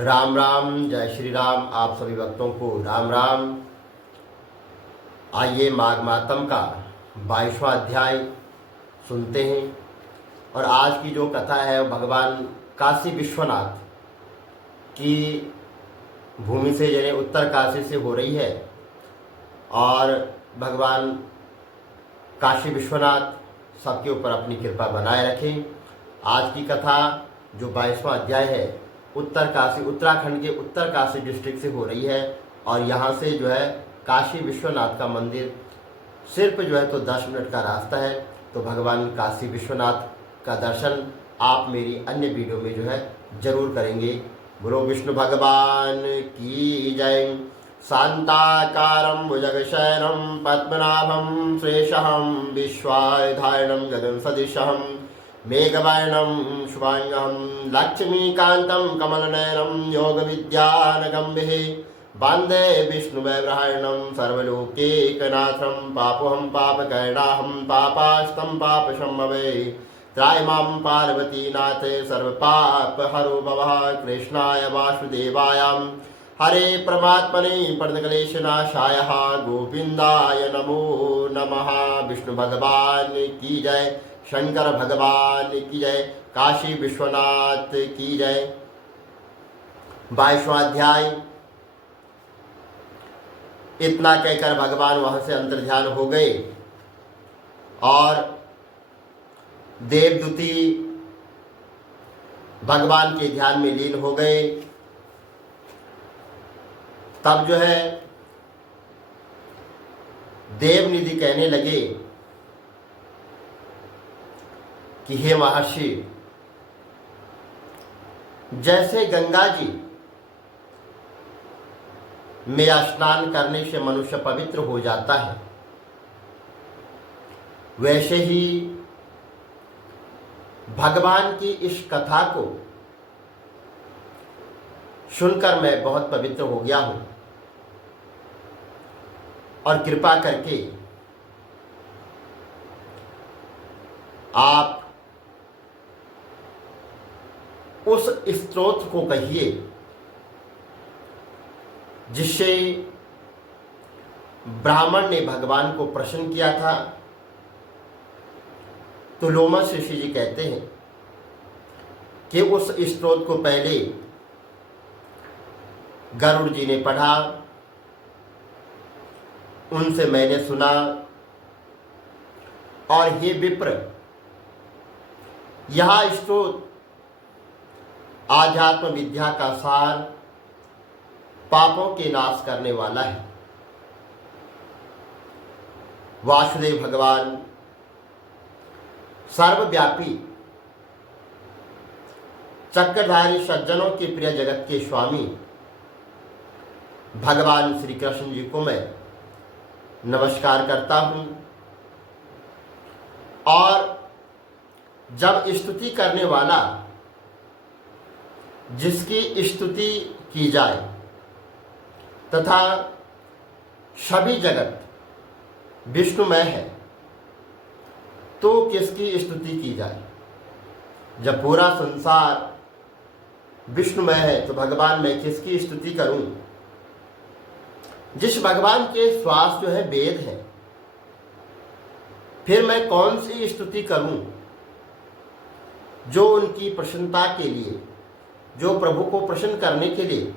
राम राम, जय श्री राम। आप सभी भक्तों को राम राम। आइए माघ मातम का 22वां अध्याय सुनते हैं। और आज की जो कथा है वो भगवान काशी विश्वनाथ की भूमि से यानी उत्तर काशी से हो रही है। और भगवान काशी विश्वनाथ सबके ऊपर अपनी कृपा बनाए रखें। आज की कथा जो 22वां अध्याय है उत्तर काशी, उत्तराखंड के उत्तर काशी डिस्ट्रिक्ट से हो रही है। और यहाँ से जो है काशी विश्वनाथ का मंदिर सिर्फ जो है तो 10 मिनट का रास्ता है। तो भगवान काशी विश्वनाथ का दर्शन आप मेरी अन्य वीडियो में जो है जरूर करेंगे। बोलो विष्णु भगवान की जय। शांताकारं भुजगशयनं पद्मनाभं सुरेशं विश्वाधारणं गगन सदृशं मेघवर्णं शुभांगं लक्ष्मीकान्तं कमलनयनं योगविद्यानगम्भिः वन्दे विष्णुवैब्रहायणं सर्वलोकैकनाथं। पापोऽहं पापकरणाहं पापास्तं पापशम्भवे त्रायमां पार्वतीनाथे सर्वपापहरो भवः। कृष्णाय वासुदेवाय हरे परमात्मने प्रणतक्लेशनाशाय गोविंदाय नमो नमः। विष्णु भगवान की जय, शंकर भगवान की जय, काशी विश्वनाथ की जय। 22वां अध्याय। इतना कहकर भगवान वहां से अंतर्ध्यान हो गए और देवदूती भगवान के ध्यान में लीन हो गए। तब जो है देवनिधि कहने लगे कि हे महर्षि, जैसे गंगा जी में स्नान करने से मनुष्य पवित्र हो जाता है, वैसे ही भगवान की इस कथा को सुनकर मैं बहुत पवित्र हो गया हूं। और कृपा करके आप उस स्तोत्र को कहिए जिससे ब्राह्मण ने भगवान को प्रसन्न किया था। तो लोमस ऋषि जी कहते हैं कि उस स्तोत्र को पहले गरुड़ जी ने पढ़ा, उनसे मैंने सुना। और हे विप्र, यह स्तोत्र आध्यात्म विद्या का सार, पापों के नाश करने वाला है। वासुदेव भगवान सर्वव्यापी चक्रधारी सज्जनों के प्रिय जगत के स्वामी भगवान श्री कृष्ण जी को मैं नमस्कार करता हूं। और जब स्तुति करने वाला जिसकी स्तुति की जाए तथा सभी जगत विष्णुमय है, तो किसकी स्तुति की जाए। जब पूरा संसार विष्णुमय है तो भगवान मैं किसकी स्तुति करूं। जिस भगवान के श्वास जो है वेद है, फिर मैं कौन सी स्तुति करूं जो उनकी प्रसन्नता के लिए, जो प्रभु को प्रसन्न करने के लिए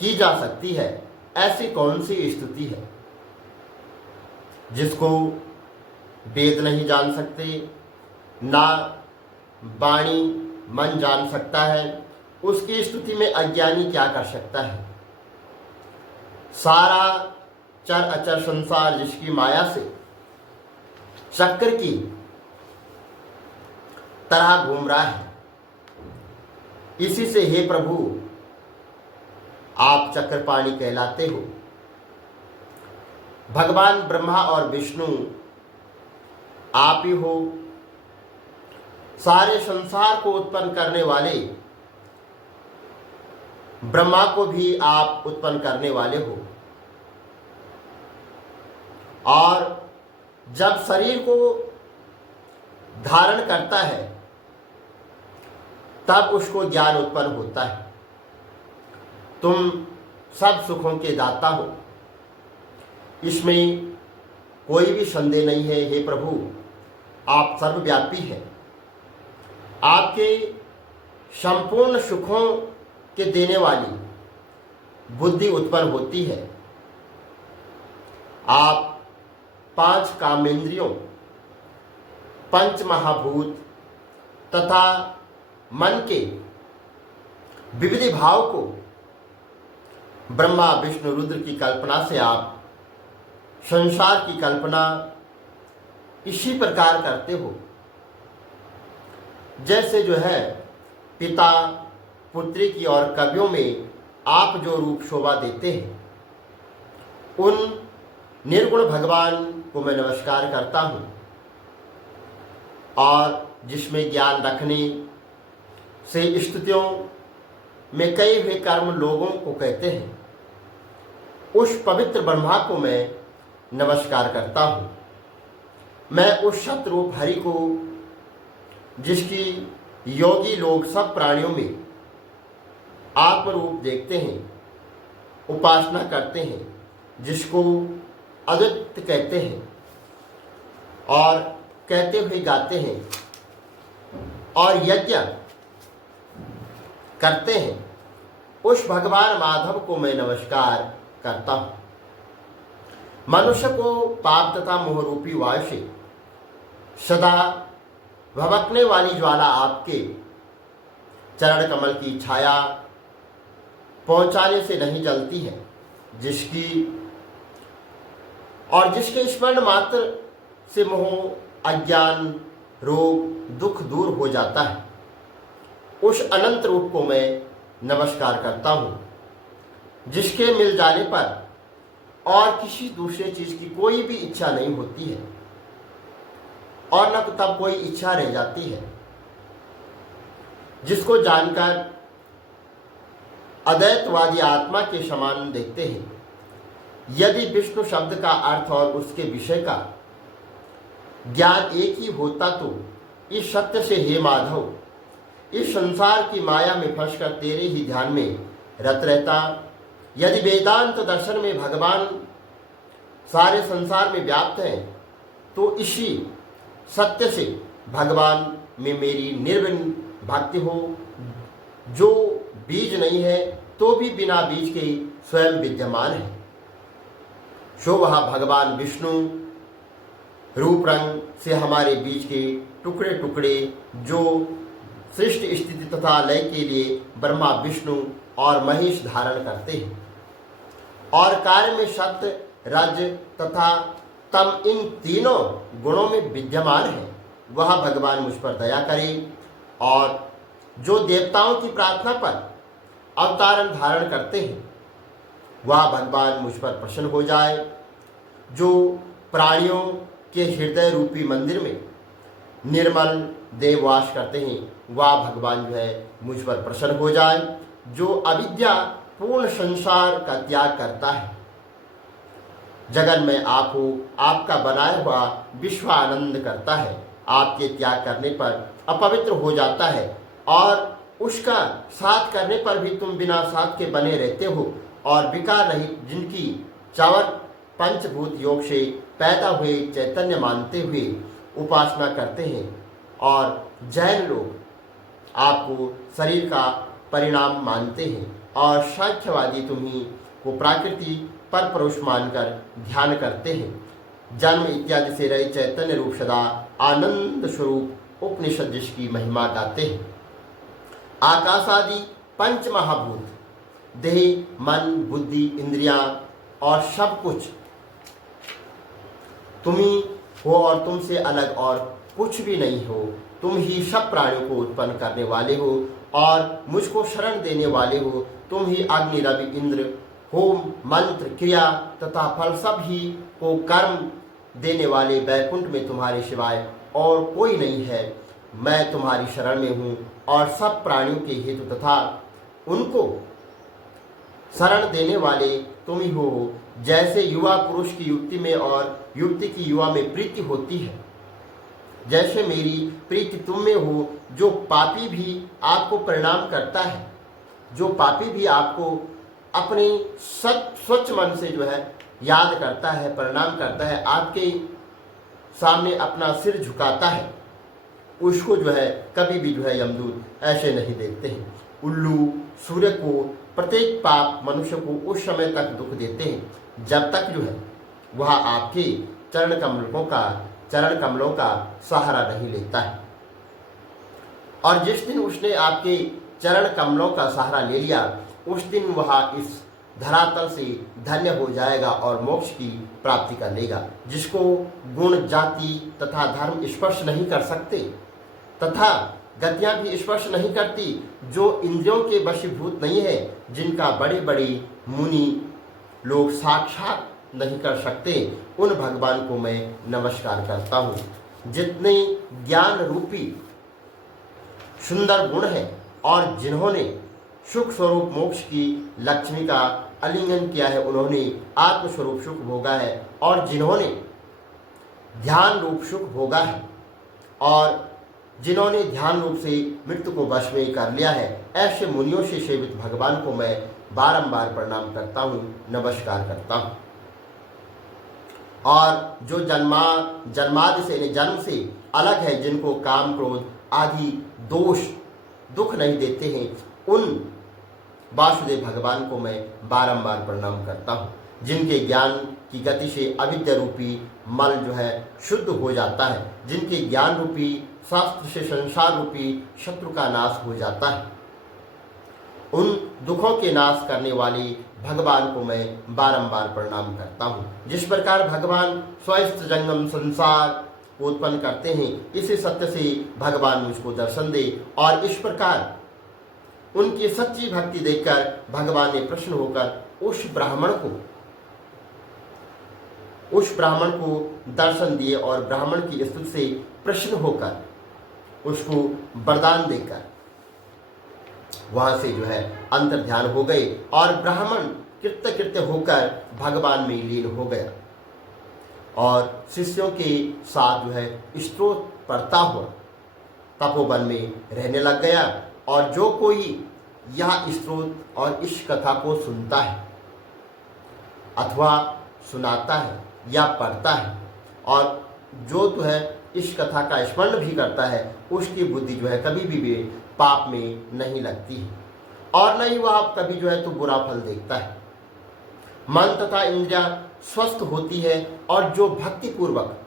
की जा सकती है। ऐसी कौन सी स्तुति है जिसको वेद नहीं जान सकते, ना वाणी मन जान सकता है। उसकी स्तुति में अज्ञानी क्या कर सकता है। सारा चर अचर संसार जिसकी माया से चक्र की तरह घूम रहा है, इसी से हे प्रभु आप चक्रपाणी कहलाते हो। भगवान ब्रह्मा और विष्णु आप ही हो। सारे संसार को उत्पन्न करने वाले ब्रह्मा को भी आप उत्पन्न करने वाले हो। और जब शरीर को धारण करता है तब उसको ज्ञान उत्पन्न होता है। तुम सब सुखों के दाता हो, इसमें कोई भी संदेह नहीं है। हे प्रभु, आप सर्वव्यापी हैं। आपके संपूर्ण सुखों के देने वाली बुद्धि उत्पन्न होती है। आप 5 कामेंद्रियों, पंच महाभूत तथा मन के विविध भाव को ब्रह्मा विष्णु रुद्र की कल्पना से आप संसार की कल्पना इसी प्रकार करते हो, जैसे जो है पिता पुत्री की और कवियों में आप जो रूप शोभा देते हैं, उन निर्गुण भगवान को मैं नमस्कार करता हूँ। और जिसमें ज्ञान रखने से स्तुतियों में कई हुए कर्म लोगों को कहते हैं, उस पवित्र ब्रह्मा को मैं नमस्कार करता हूँ। मैं उस सतरूप हरि को, जिसकी योगी लोग सब प्राणियों में आत्मरूप देखते हैं, उपासना करते हैं, जिसको अद्वितीय कहते हैं और कहते हुए गाते हैं और यज्ञ करते हैं, उस भगवान माधव को मैं नमस्कार करता हूँ। मनुष्य को पाप तथा मोहरूपी वायु से सदा भभकने वाली ज्वाला आपके चरण कमल की छाया पहुंचाने से नहीं जलती है, जिसके स्मरण मात्र से मोह अज्ञान रोग दुख दूर हो जाता है। उस अनंत रूप को मैं नमस्कार करता हूँ, जिसके मिल जाने पर और किसी दूसरे चीज की कोई भी इच्छा नहीं होती है और न तो तब कोई इच्छा रह जाती है, जिसको जानकर अद्वैतवादी आत्मा के समान देखते हैं। यदि विष्णु शब्द का अर्थ और उसके विषय का ज्ञान एक ही होता तो इस सत्य से हे माधव, इस संसार की माया में फंसकर तेरे ही ध्यान में रत रहता। यदि वेदांत दर्शन में भगवान सारे संसार में व्याप्त है, तो इसी सत्य से भगवान में मेरी निर्विघ्न भक्ति हो, जो बीज नहीं है तो भी बिना बीज के स्वयं विद्यमान है। सो वह भगवान विष्णु रूप रंग से हमारे बीच के टुकड़े टुकड़े, जो सृष्टि स्थिति तथा लय के लिए ब्रह्मा विष्णु और महेश धारण करते हैं और कार्य में सत्य रज तथा तम इन तीनों गुणों में विद्यमान है, वह भगवान मुझ पर दया करे और जो देवताओं की प्रार्थना पर अवतारण धारण करते हैं, वह भगवान मुझ पर प्रसन्न हो जाए। जो प्राणियों के हृदय रूपी मंदिर में निर्मल देव वास करते हैं, वह भगवान जो है मुझ पर प्रसन्न हो जाए। जो अविद्या पूर्ण संसार का त्याग करता है, जगन में आप हो, आपका बनाया हुआ विश्व आनंद करता है, आपके त्याग करने पर अपवित्र हो जाता है और उसका साथ करने पर भी तुम बिना साथ के बने रहते हो और विकार रहित, जिनकी चावर पंचभूत योग से पैदा हुए चैतन्य मानते हुए उपासना करते हैं। और जैन लोग आपको शरीर का परिणाम मानते हैं और सांख्यवादी तुम्ही को प्रकृति पर परोक्ष मानकर ध्यान करते हैं। जन्म इत्यादि से रहित चैतन्य रूप सदा आनंद स्वरूप उपनिषद जिसकी महिमा गाते हैं। आकाश आदि पंच महाभूत, देह मन बुद्धि इंद्रियां और सब कुछ तुम ही हो और तुमसे अलग और कुछ भी नहीं हो। तुम ही सब प्राणियों को उत्पन्न करने वाले हो और मुझको शरण देने वाले हो। तुम ही अग्नि रवि इंद्र होम मंत्र क्रिया तथा फल सब ही को कर्म देने वाले वैकुंठ में तुम्हारे सिवाय और कोई नहीं है। मैं तुम्हारी शरण में हूँ और सब प्राणियों के हेतु तथा उनको शरण देने वाले तुम ही हो। जैसे युवा पुरुष की युक्ति में और युवती की युवा में प्रीति होती है, जैसे मेरी प्रीति तुम में हो। जो पापी भी आपको प्रणाम करता है, जो पापी भी आपको अपने स्वच्छ मन से जो है याद करता है, प्रणाम करता है, आपके सामने अपना सिर झुकाता है, उसको जो है कभी भी जो है यमदूत ऐसे नहीं देखते हैं। उल्लू सूर्य को प्रत्येक पाप मनुष्य को उस समय तक दुख देते हैं जब तक जो है वह आपके चरण कमलों का सहारा नहीं लेता है। और जिस दिन उसने आपके चरण कमलों का सहारा ले लिया, उस दिन वह इस धरातल से धन्य हो जाएगा और मोक्ष की प्राप्ति कर लेगा, जिसको गुण, जाति तथा धर्म स्पर्श नहीं कर सकते तथा गतियां भी स्पर्श नहीं करती, जो इंद्रियों के वशीभूत नहीं है, जिनका बड़े बड़े मुनि लोग साक्षात नहीं कर सकते, उन भगवान को मैं नमस्कार करता हूँ। जितने ज्ञान रूपी सुंदर गुण है और जिन्होंने सुख स्वरूप मोक्ष की लक्ष्मी का आलिंगन किया है, उन्होंने आत्मस्वरूप सुख भोगा है, और जिन्होंने ध्यान रूप सुख भोगा है और जिन्होंने ध्यान रूप से मृत्यु को वश में कर लिया है, ऐसे मुनियों से सेवित भगवान को मैं बारंबार प्रणाम करता हूँ, नमस्कार करता हूँ। और जो जन्मादि से जन्म से अलग है, जिनको काम क्रोध आदि दोष दुख नहीं देते हैं, उन वासुदेव भगवान को मैं बारंबार प्रणाम करता हूँ। जिनके ज्ञान की गति से अविद्या रूपी मल जो है शुद्ध हो जाता है, जिनके ज्ञान रूपी शास्त्र से संसार रूपी शत्रु का नाश हो जाता है, उन दुखों के नाश करने वाले भगवान को मैं बारंबार प्रणाम करता हूँ। जिस प्रकार भगवान स्वस्थ जंगम संसार को उत्पन्न करते हैं, इसी सत्य से भगवान मुझको दर्शन दे। और इस प्रकार उनकी सच्ची भक्ति देखकर भगवान ने प्रसन्न होकर उस ब्राह्मण को दर्शन दिए और ब्राह्मण की स्तुति से प्रसन्न होकर उसको वरदान देकर वहां से जो है अंतर ध्यान हो गए और ब्राह्मण कृत्य होकर भगवान में लीन हो गया और शिष्यों के साथ जो है स्त्रोत पढ़ता हुआ तपोवन में रहने लग गया। और जो कोई यह स्त्रोत और इस कथा को सुनता है अथवा सुनाता है या पढ़ता है, और जो तो है इस कथा का स्मरण भी करता है, उसकी बुद्धि जो है कभी भी पाप में नहीं लगती है और न ही वह कभी जो है तो बुरा फल देखता है। मन तथा इंद्रिया स्वस्थ होती है और जो भक्ति पूर्वक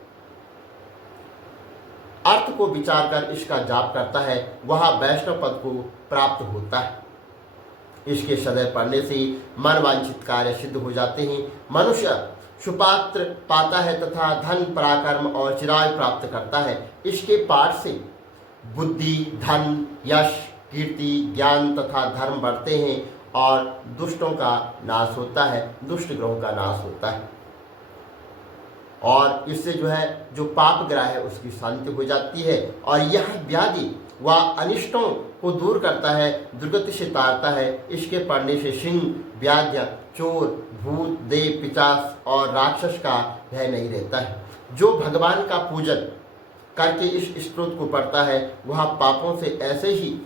अर्थ को विचार कर इसका जाप करता है, वह वैष्णव पद को प्राप्त होता है। इसके सदैव पढ़ने से मन वांछित कार्य सिद्ध हो जाते हैं। मनुष्य सुपात्र पाता है तथा धन, पराक्रम और चिराग प्राप्त करता है। इसके पाठ से बुद्धि, धन, यश, कीर्ति, ज्ञान तथा धर्म बढ़ते हैं और दुष्टों का नाश होता है, दुष्ट ग्रहों का नाश होता है और इससे जो है जो पाप ग्रह है उसकी शांति हो जाती है। और यह व्याधि व अनिष्टों को दूर करता है, दुर्गति से तारता है। इसके पढ़ने से सिंह, व्याध्य, चोर, भूत, देव, पिशाच और राक्षस का भय नहीं रहता है। जो भगवान का पूजन करके इस स्तोत्र को पढ़ता है, वह पापों से ऐसे ही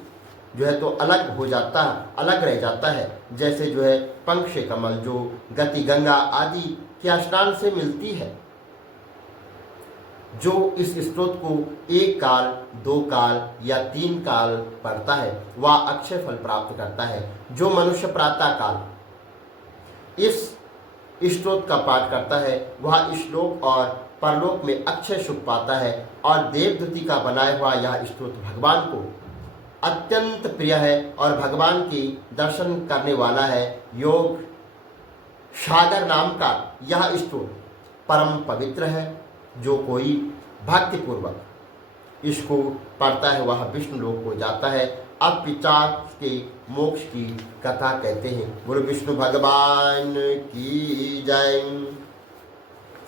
जो है तो अलग हो जाता है, अलग रह जाता है, जैसे जो है पंख से कमल जो गति गंगा आदि के स्नान से मिलती है। जो इस स्तोत्र को 1 काल, 2 काल या 3 काल पढ़ता है, वह अक्षय फल प्राप्त करता है। जो मनुष्य प्रातः काल इस स्तोत्र का पाठ करता है, वह इस्लोक और परलोक में अक्षय सुख पाता है। और देवदूति का बनाया हुआ यह स्तोत्र भगवान को अत्यंत प्रिय है और भगवान के दर्शन करने वाला है। योग सागर नाम का यह स्तोत्र परम पवित्र है। जो कोई भक्तिपूर्वक इसको पढ़ता है, वह विष्णु लोक को जाता है। अब पिशाच के मोक्ष की कथा कहते हैं। बोलो विष्णु भगवान की जय।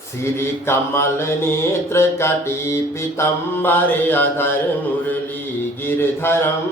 श्री कमल नेत्र कटी पीतम्बर अधर मुरली गिरधरम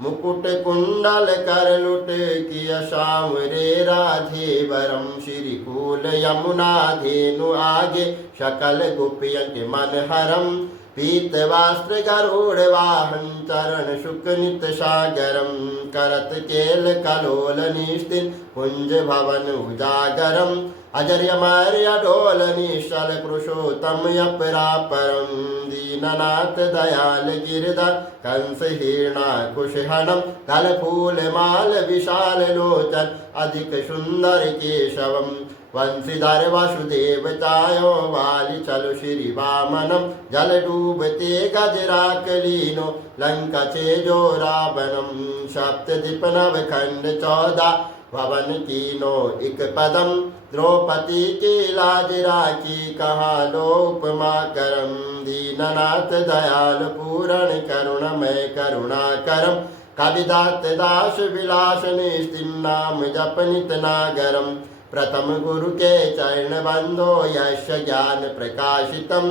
मुकुट कुंडल कर लुट किया श्याम रे राधे वरम। श्री कूल यमुना धेनु आगे सकल गोपियन के मन हरम। पीतवस्त्र गरुड़वाहन चरण शुक नित सागरम करत केल कलोल निस्तिन कुंज भवन उजागरम अजर्यमर्य डोल निश्चल पुरुषोत्तम अपरापरम दीननाथ दयाल गिरधर कंस हिरणाकुशहनम दल फूल माल विशाल लोचन अधिक सुंदर केशवम वंशीधर वसुदेव चायो वाली चलु श्री वामनम जल डूबते गजराक लीनो लंका छेजो रावणम सप्तदीप नव खंड 14 भवन कीनो इक पदम द्रौपदी की लाज राखी कहा लो उपमा करम दीननाथ दयाल पूरण करुणमय करुणा करम कविदात दास विलास निस्तिम नाम जप नित नागरम प्रथम गुरु के चरण बंदो यश ज्ञान प्रकाशितम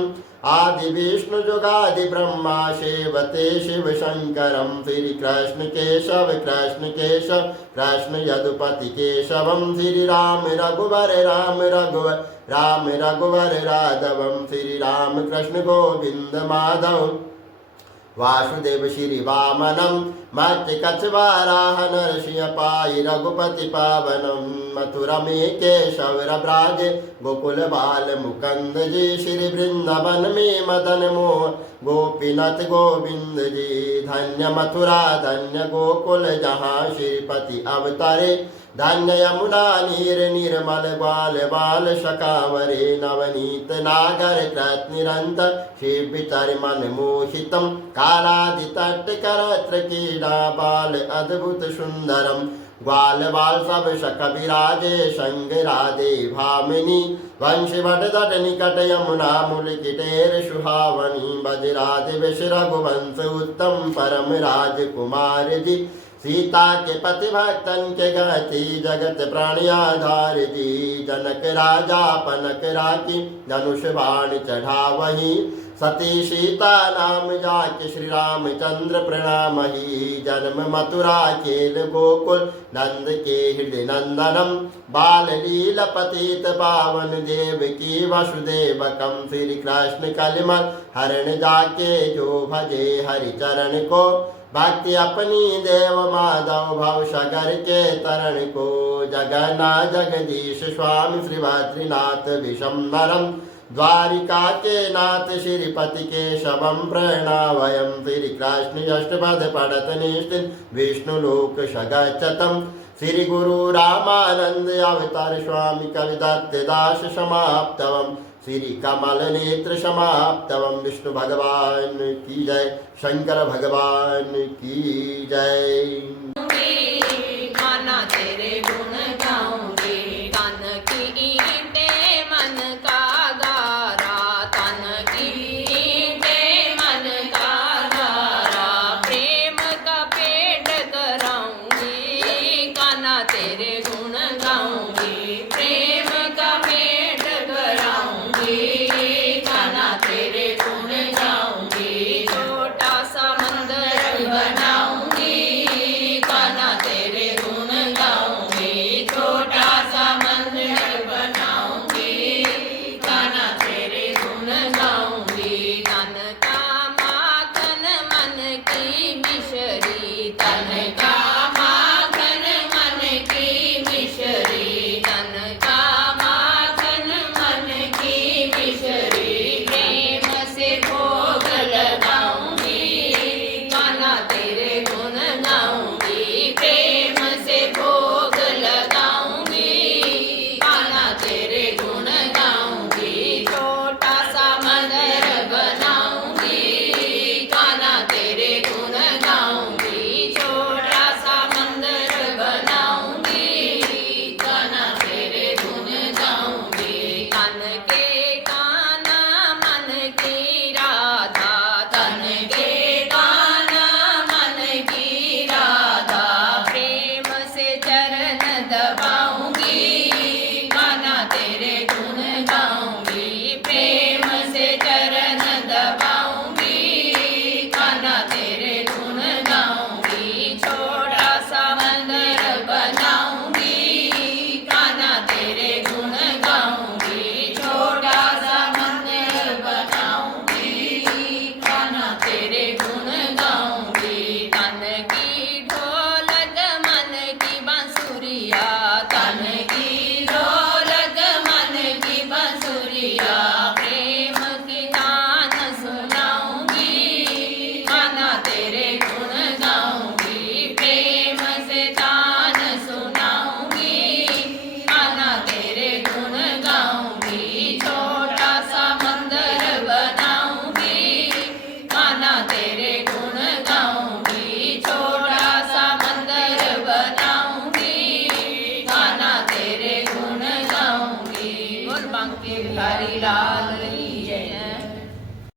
आदि विष्णु जुगादि ब्रह्मा सेवते शिव शंकरम श्री कृष्ण केशव कृष्ण यदुपति केशवम श्री राम रघुवर राम रघुवर राघवम श्री राम कृष्ण गोविंद माधव वासुदेव श्री वामनम मत्स्य कछवाराह नरसिंह पाई रघुपति पावनम मथुरा में केशव ब्राज गोकुल बाल मुकंद जी श्री वृंदावन में मदन मोह गोपीनाथ गोविंद जी धन्य मथुरा धन्य गोकुल जहाँ श्रीपति अवतारे धन्य यमुना नीर निर्मल ग्वाल बाल शकावरे नवनीत नागर कृत निरंतर शिवितर मन मोहितम कालादि तट करत्र कीड़ा बाल अद्भुत सुंदरम ग्वाल बाल सब शक विराजे संग राधे भामिनी वंश भट निकट यमुना मूल किटेर सुहावनी बज राधे विश रघुवंश उत्तम परम राजकुमार जी सीता के पति भक्तन के गति जगत प्राणी आधार जी जनक राजा पनक राखी धनुष बाण चढ़ा वही सती सीता नाम जाके श्री रामचंद्र प्रणाम ही जन्म मथुरा केल गोकुल नंद के हृदय नंदनम बाल लील पतित पावन देव की वसुदेवकम श्री कृष्ण कलिमल हरण जाके जो भजे हरि चरण को भक्ति अपनी देव माधव भव सागर के तरण को जगन्नाथ जगदीश स्वामी श्री बद्रीनाथ विशंबरम द्वारिका के नाथ श्रीपति के शवम प्रणवयम श्री कृष्ण अष्टपद पढ़त निष्ठिन विष्णु लोक सगच्छतम श्री गुरु रामानंद अवतार स्वामी कविदत्त दास समाप्तवम श्री कमल नेत्र समाप्तवम विष्णु भगवान की जय शंकर भगवान की जय।